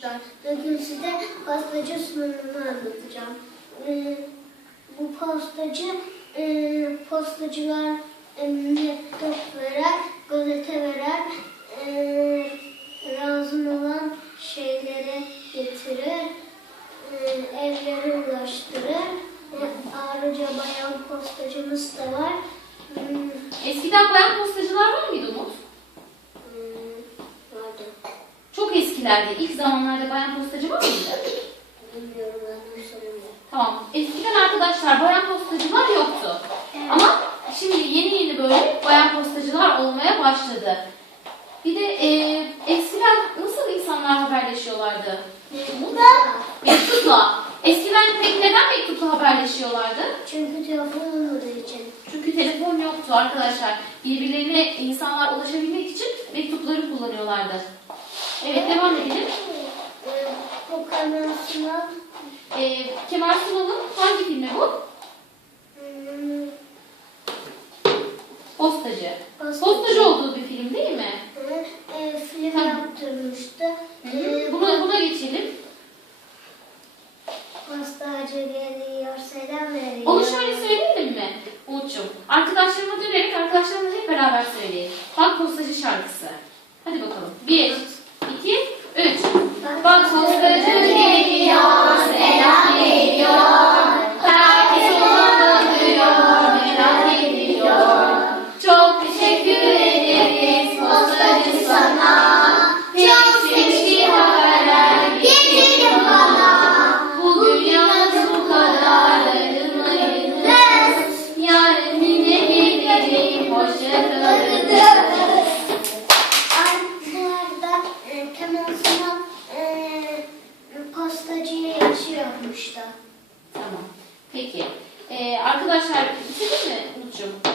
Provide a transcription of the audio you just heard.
Bugün size pastacı sunumunu anlatacağım. Ee, bu pastacı postacılar e, mektup verer, gazete verer, e, lazım olan şeyleri getirir, e, evlere ulaştırır. E, ayrıca bayan postacımız da var. Hmm, Eskiden bayan postacılar var mıydı eskilerde, ilk zamanlarda bayan postacı var mıydı? Bilmiyorum ben söylemiyorum. Tamam. Eskiden arkadaşlar bayan postacılar yoktu. Ama şimdi yeni yeni böyle bayan postacılar olmaya başladı. Bir de e, eskiden nasıl insanlar haberleşiyorlardı? Mektup Mektupla. Eskiden peki neden mektupla haberleşiyorlardı? Çünkü telefon olmadığı için. Çünkü telefon yoktu arkadaşlar. Birbirlerine insanlar ulaşabilmek için mektupları kullanıyorlardı. Evet devam edelim. Ee, bu kanalına E, Kemal Sunal'ın hangi filmi bu? Postacı. Postacı. Olduğu bir film değil mi? e, film Tamam. yaptırmıştı. Hı hı. Ee, Buna, buna geçelim. Postacı geliyor, selam veriyor. Onu şöyle söyleyelim mi Umut'cum? Arkadaşlarıma dönerek arkadaşlarımla hep beraber söyleyelim. Bak postacı şarkısı. Hadi bakalım. Bir, da. Tamam. Peki. Ee, arkadaşlar bitirdin mi Umut'cum?